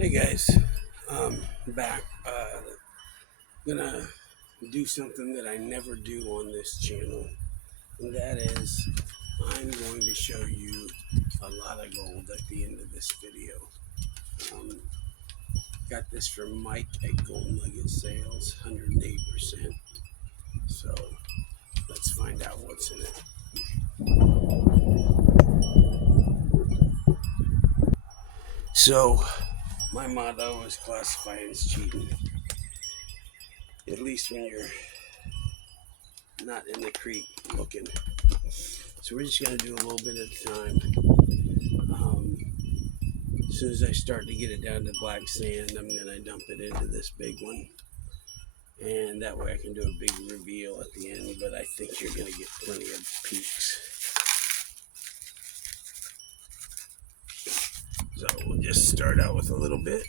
Hey guys, back. Gonna do something that I never do on this channel, and that is I'm going to show you a lot of gold at the end of this video. Um, got this from Mike at Gold Nugget Sales, 108%. So let's find out what's in it. So my motto is classifying as cheating, at least when you're not in the creek looking. So we're just gonna do a little bit at a time. As soon as I start to get it down to black sand, I'm going to dump it into this big one. And that way I can do a big reveal at the end, but I think you're going to get plenty of peaks. So we'll just start out with a little bit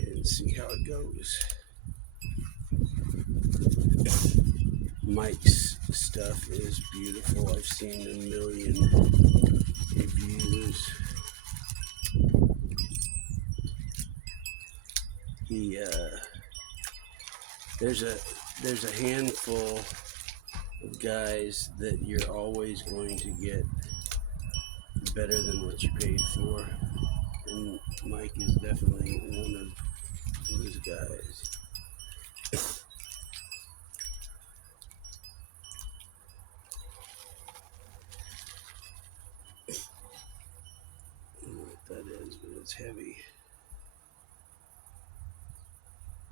and see how it goes. Mike's stuff is beautiful. I've seen a million reviews. There's a handful of guys that you're always going to get better than what you paid for, and Mike is definitely one of those guys. I don't know what that is, but it's heavy.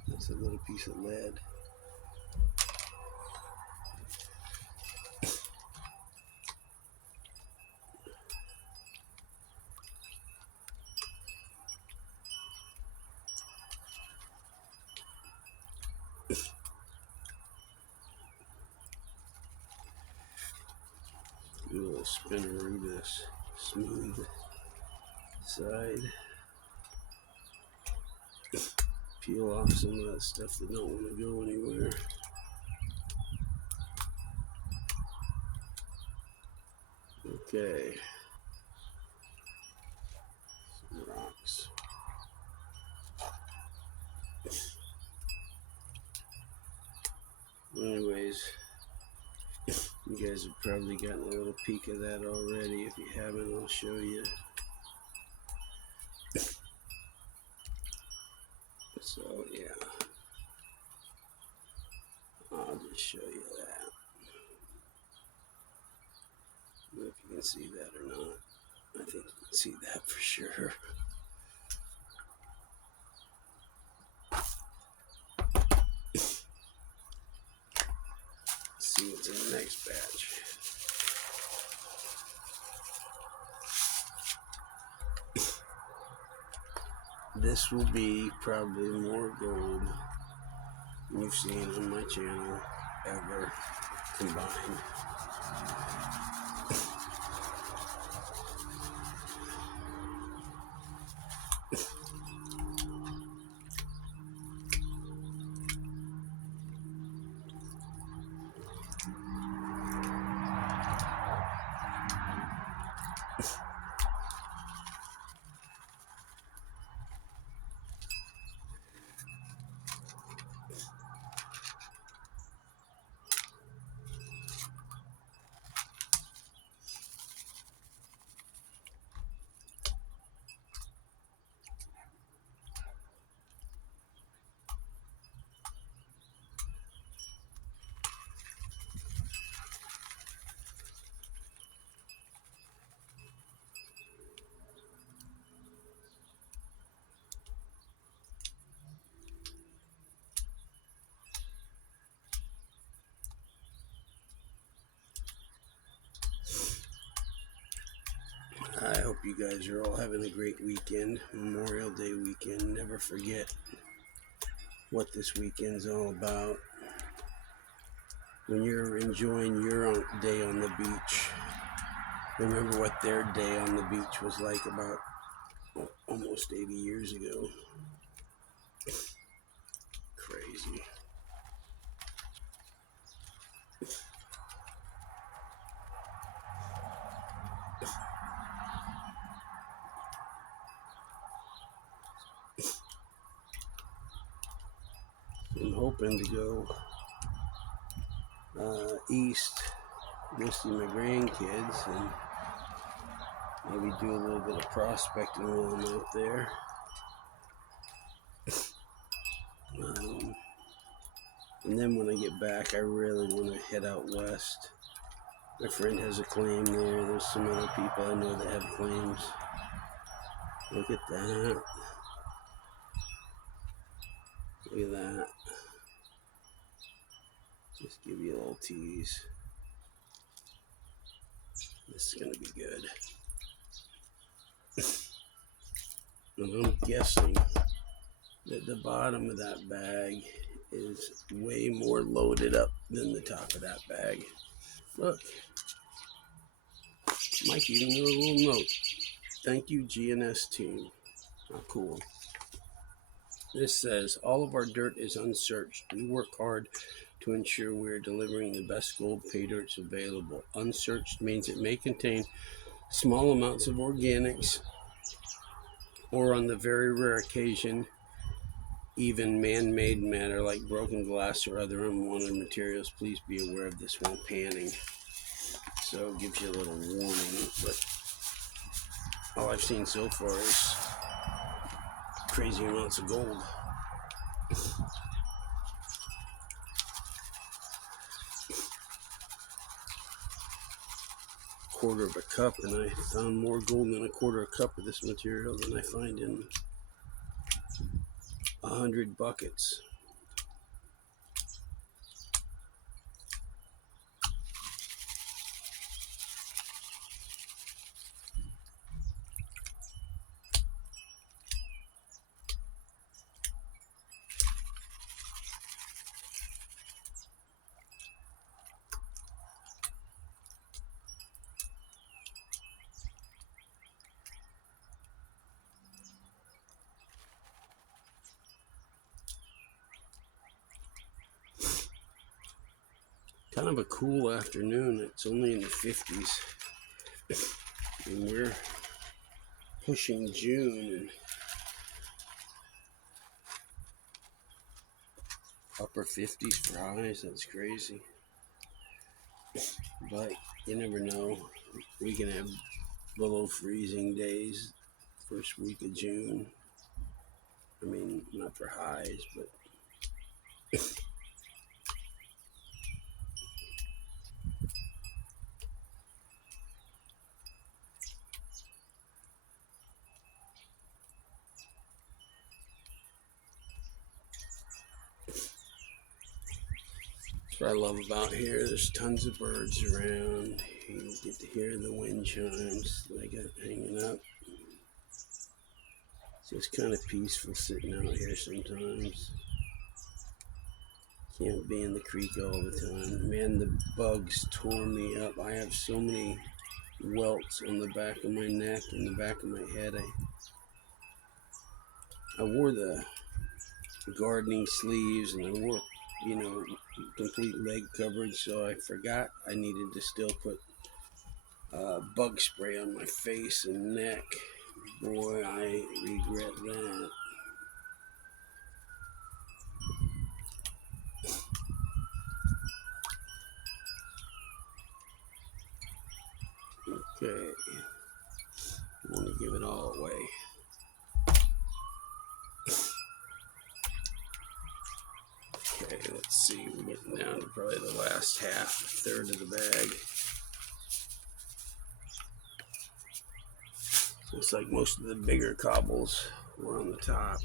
That's a little piece of lead. Do a little spinner of this smooth side. Peel off some of that stuff that don't want to go anywhere. Okay. Some rocks. Anyways, you guys have probably gotten a little peek of that already. If you haven't, I'll show you. So yeah, I'll just show you that. I don't know if you can see that or not. I think you can see that for sure. Let's see what's in the next batch. This will be probably more gold than you've seen on my channel ever combined. I hope you guys are all having a great weekend, Memorial Day weekend. Never forget what this weekend's all about. When you're enjoying your day on the beach, remember what their day on the beach was like about almost 80 years ago. Crazy. hoping to go east, go see my grandkids, and maybe do a little bit of prospecting while I'm out there. And then when I get back, I really want to head out west. My friend has a claim there. There's some other people I know that have claims. Look at that. Look at that. Just give you a little tease. This is going to be good. And I'm guessing that the bottom of that bag is way more loaded up than the top of that bag. Look. Mike even knew a little note. Thank you, GNS team. How cool. This says, all of our dirt is unsearched. We work hard to ensure we're delivering the best gold pay dirts available. Unsearched means it may contain small amounts of organics, or on the very rare occasion, even man-made matter like broken glass or other unwanted materials. Please be aware of this while panning. So it gives you a little warning, but all I've seen so far is crazy amounts of gold. Quarter of a cup, and I found more gold in a quarter of a cup of this material than I find in 100 buckets. Kind of a cool afternoon. It's only in the 50s, and we're pushing June, and upper 50s for highs. That's crazy, but you never know. We can have below freezing days first week of June. I mean, not for highs, but that's what I love about here. There's tons of birds around. You get to hear the wind chimes they got hanging up. It's just kind of peaceful sitting out here sometimes. Can't be in the creek all the time. Man, the bugs tore me up. I have so many welts on the back of my neck and the back of my head. I wore the gardening sleeves and I wore, complete leg coverage, so I forgot I needed to still put bug spray on my face and neck. Boy, I regret that. Okay, I want to give it all away. Okay, let's see, we're getting down to probably the last half, third of the bag. Looks like most of the bigger cobbles were on the top,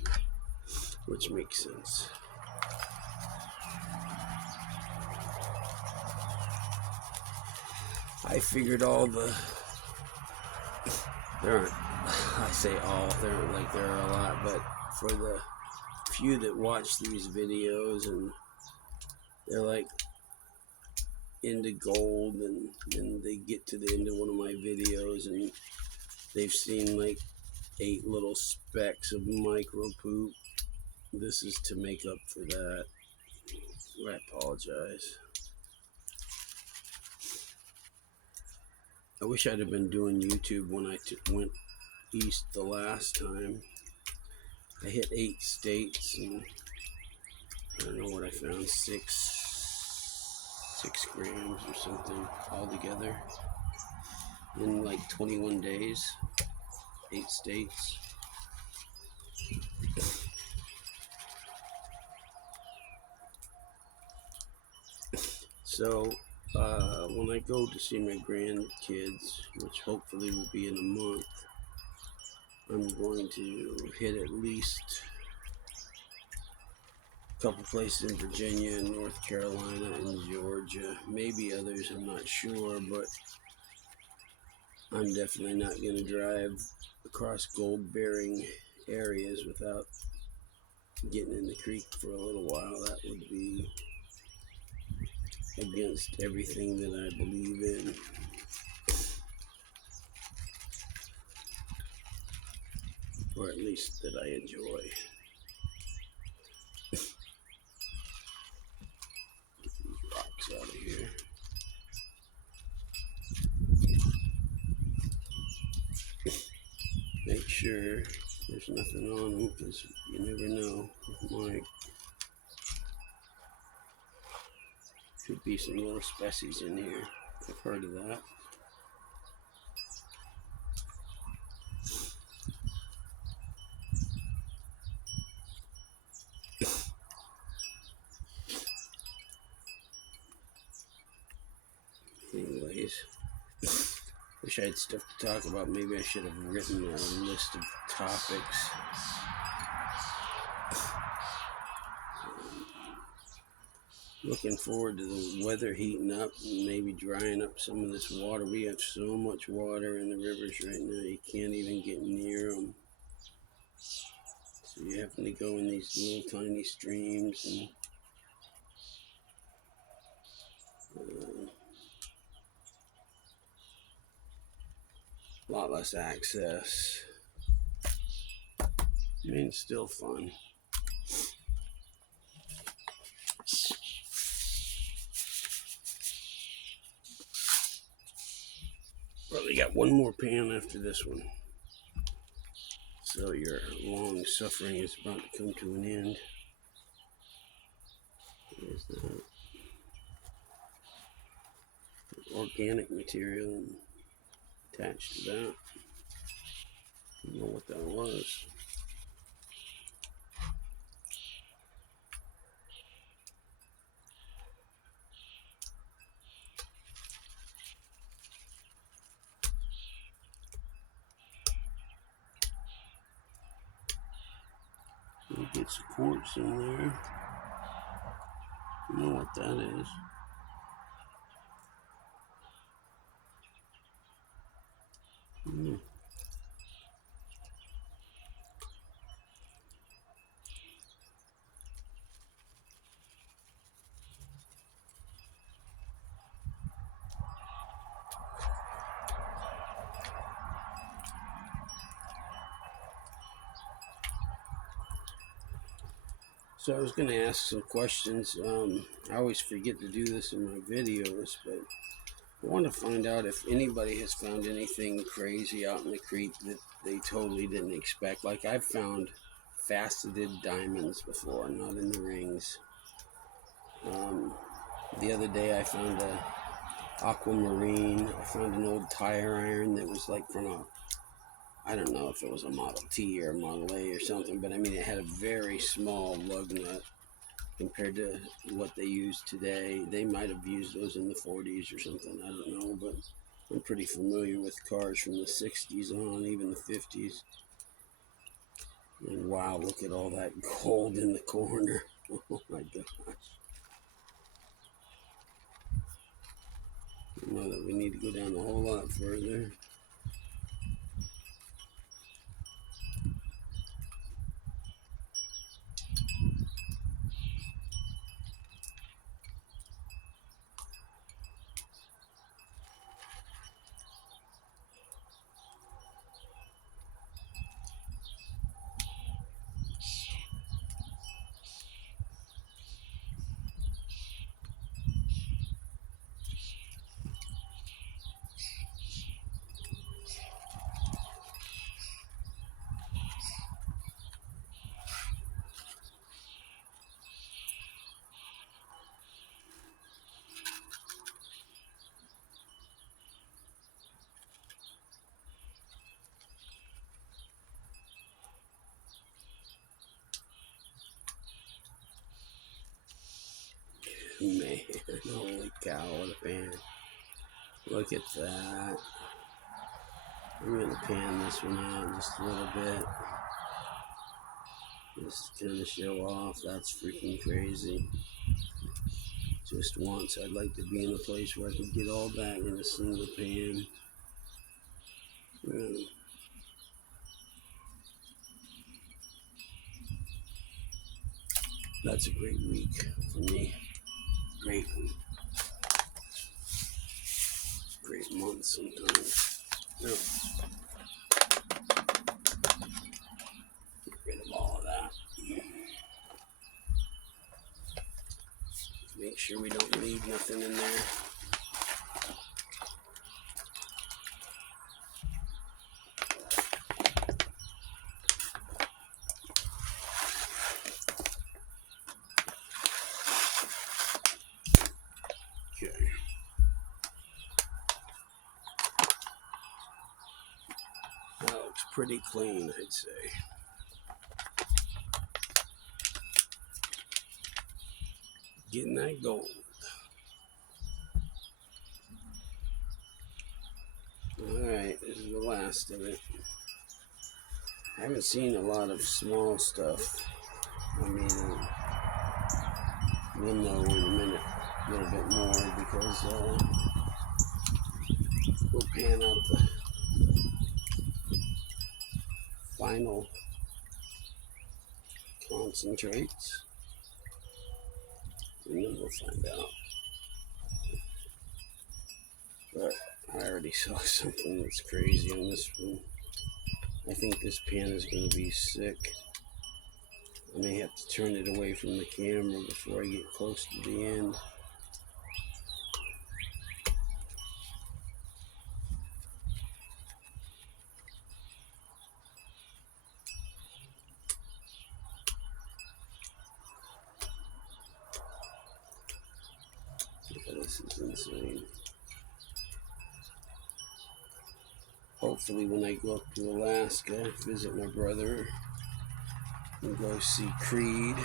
which makes sense. I figured all the, there aren't, I say all, there aren't like there are a lot, but for the few that watch these videos and they're like into gold, and they get to the end of one of my videos and they've seen like 8 little specks of micro poop, this is to make up for that. I apologize. I wish I'd have been doing YouTube when I went east the last time. I hit 8 states, and I don't know what I found, 6 grams or something altogether in like 21 days, 8 states. So when I go to see my grandkids, which hopefully will be in a month, I'm going to hit at least a couple places in Virginia and North Carolina and Georgia, maybe others, I'm not sure, but I'm definitely not going to drive across gold-bearing areas without getting in the creek for a little while. That would be against everything that I believe in. Or at least that I enjoy. Get these rocks out of here. Make sure there's nothing on them, because you never know. Could be some little species in here. I've heard of that. Anyways, wish I had stuff to talk about. Maybe I should have written a list of topics. Looking forward to the weather heating up and maybe drying up some of this water. We have so much water in the rivers right now, you can't even get near them. So you have to go in these little tiny streams and a lot less access. I mean, it's still fun. Probably got one more pan after this one. So your long suffering is about to come to an end. There's the organic material attached to that. I don't know what that was. You get some quartz in there. I don't know what that is. So I was going to ask some questions. I always forget to do this in my videos, but I want to find out if anybody has found anything crazy out in the creek that they totally didn't expect. Like, I've found faceted diamonds before, not in the rings. The other day I found a aquamarine. I found an old tire iron that was like from I don't know if it was a Model T or a Model A or something, but I mean, it had a very small lug nut compared to what they use today. They might have used those in the 40s or something, I don't know, but I'm pretty familiar with cars from the 60s on, even the 50s. And wow, look at all that gold in the corner. Oh my gosh. I know that we need to go down a whole lot further. Man, holy cow, what a pan. Look at that. I'm going to pan this one out just a little bit. Just to kind of show off. That's freaking crazy. Just once, I'd like to be in a place where I could get all that in a single pan. That's a great week for me. Great week. Great month sometimes. Yep. Get rid of all of that. Make sure we don't leave nothing in there. Okay. That looks pretty clean, I'd say. Getting that gold. Alright, this is the last of it. I haven't seen a lot of small stuff. I mean, we'll know in a minute a little bit more because we'll pan out the final concentrates and then we'll find out. But I already saw something that's crazy on this one. I think this pan is going to be sick. I may have to turn it away from the camera before I get close to the end. This is insane. Hopefully when I go up to Alaska, visit my brother, and go see Creed.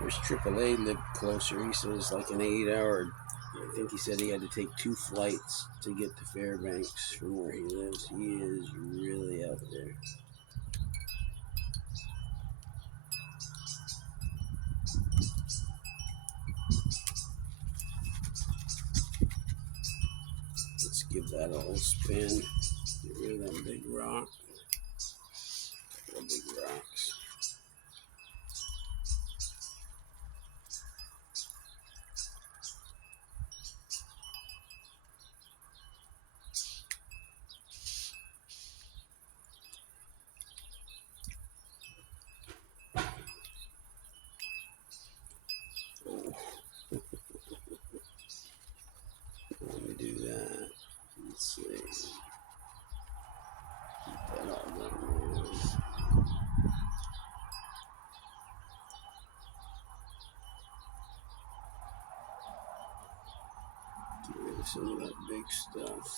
There's AAA lived closer. He said it's like an 8-hour, I think he said he had to take 2 flights to get to Fairbanks from where he lives. He is really out there. Let's give that a whole spin. Get rid of that big rock. Couple of big rocks. Let me do that. Let's see. Keep that all down there. Get rid of some of that big stuff.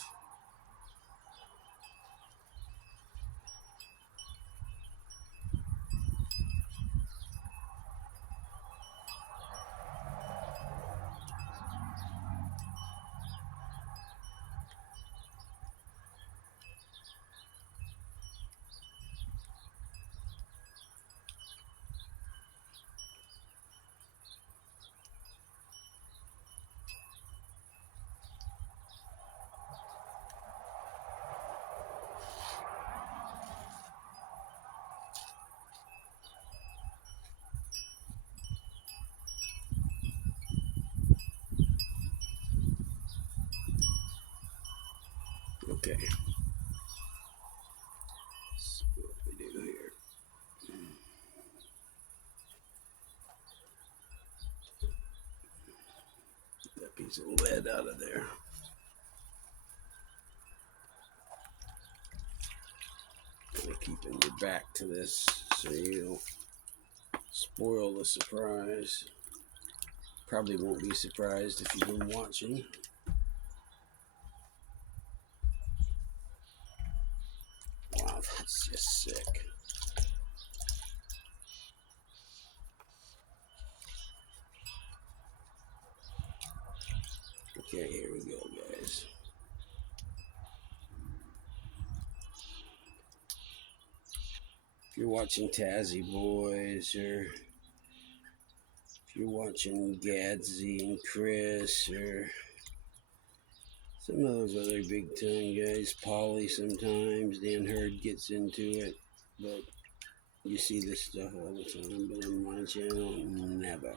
Okay. Let's see what we do here. Get that piece of lead out of there. I'm keeping your back to this so you don't spoil the surprise. Probably won't be surprised if you've been watching. Wow, that's just sick. If you're watching Tazzy Boys, or if you're watching Gadsy and Chris, or some of those other big time guys, Polly sometimes, Dan Hurd gets into it, but you see this stuff all the time, but on my channel, never.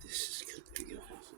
This is gonna be awesome.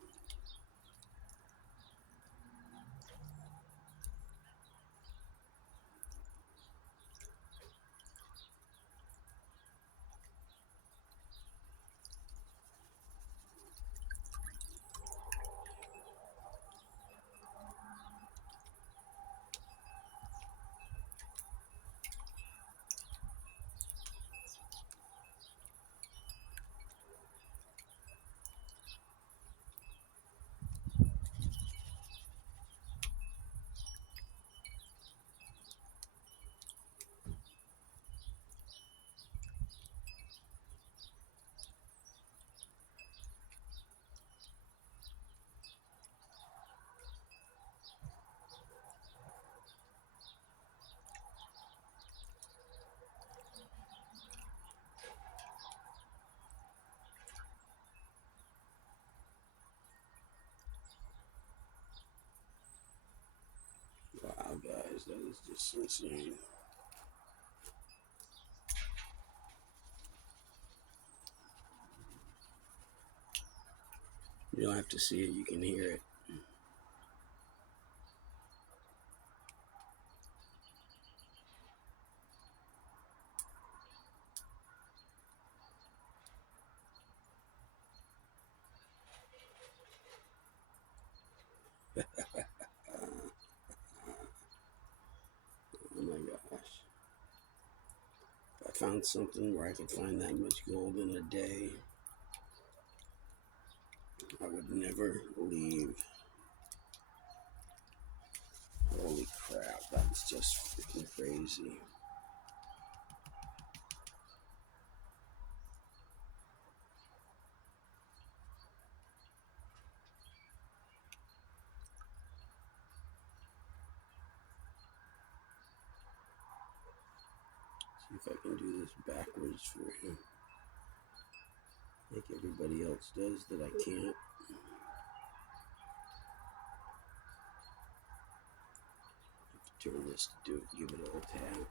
Wow, guys, that is just insane. You don't have to see it, you can hear it. Oh my gosh. If I found something where I could find that much gold in a day, I would never leave. Holy crap, that's just freaking crazy. See if I can do this backwards for you, like everybody else does that I can't. Turn this to do it, give it a little tap.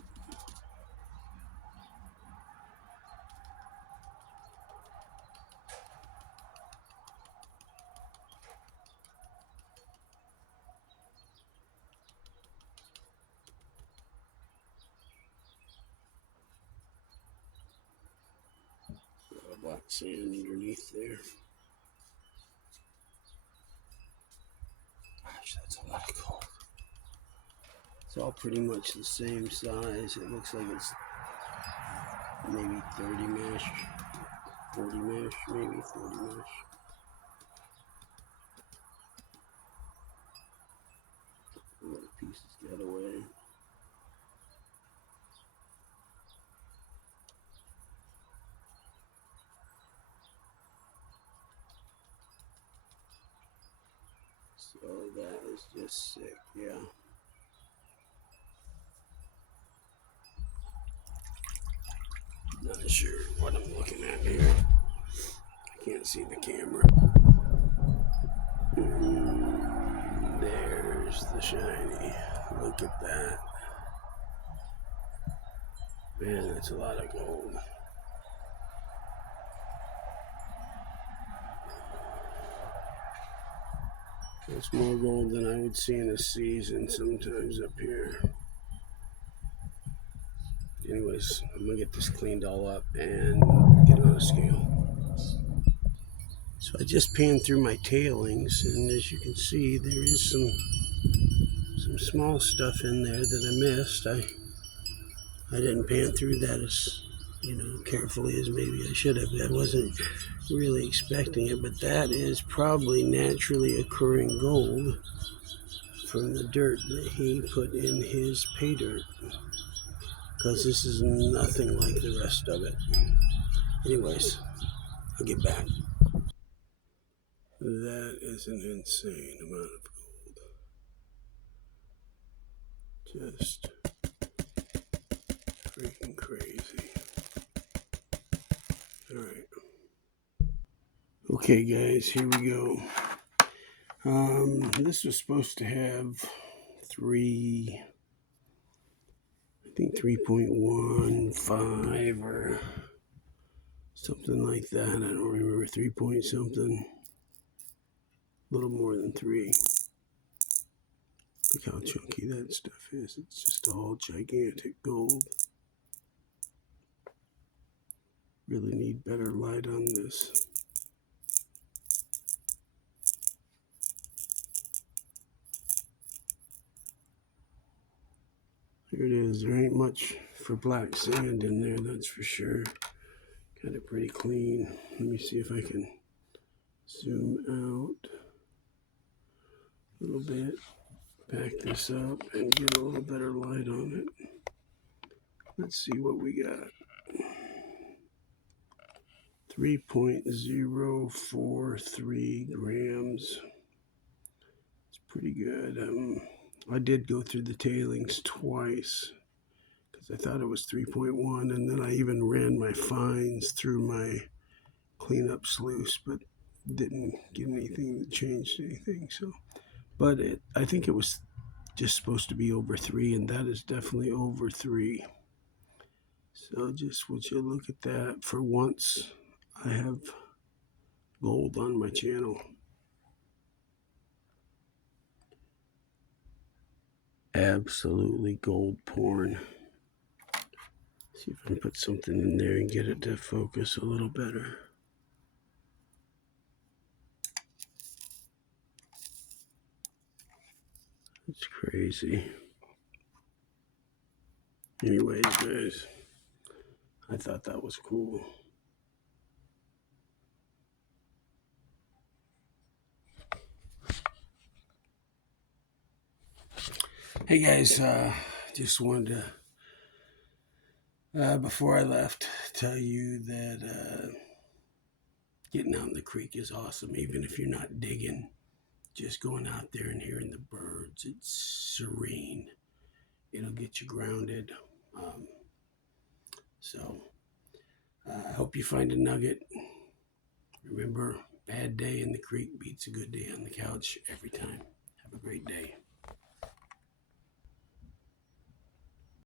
Black sand underneath there. Gosh, that's a lot of gold. It's all pretty much the same size. It looks like it's maybe 30 mesh, 40 mesh, maybe 40 mesh. Little pieces got away. So that is just sick, yeah. Not sure what I'm looking at here. I can't see the camera. There's the shiny. Look at that. Man, that's a lot of gold. That's more gold than I would see in a season sometimes up here. Anyways, I'm gonna get this cleaned all up and get on a scale. So I just panned through my tailings, and as you can see, there is some small stuff in there that I missed. I didn't pan through that as carefully as maybe I should have. I wasn't really expecting it, but that is probably naturally occurring gold from the dirt that he put in his pay dirt, because this is nothing like the rest of it. Anyways, I'll get back. That is an insane amount of gold. Just freaking crazy. All right. Okay, guys, here we go. This was supposed to have 3.15 or something like that. I don't remember, 3 point something. A little more than 3. Look how chunky that stuff is. It's just all gigantic gold. Really need better light on this. There it is. There ain't much for black sand in there, that's for sure. Got it pretty clean. Let me see if I can zoom out a little bit, back this up, and get a little better light on it. Let's see what we got. 3.043 grams. It's pretty good. I did go through the tailings twice because I thought it was 3.1, and then I even ran my fines through my cleanup sluice, but didn't get anything that changed anything. So, but I think it was just supposed to be over 3, and that is definitely over 3. So just want you to look at that. For once, I have gold on my channel. Absolutely gold porn. See if I can put something in there and get it to focus a little better. It's crazy. Anyways, guys, I thought that was cool. Hey guys, just wanted to, before I left, tell you that getting out in the creek is awesome, even if you're not digging. Just going out there and hearing the birds, it's serene. It'll get you grounded. I hope you find a nugget. Remember, bad day in the creek beats a good day on the couch every time. Have a great day.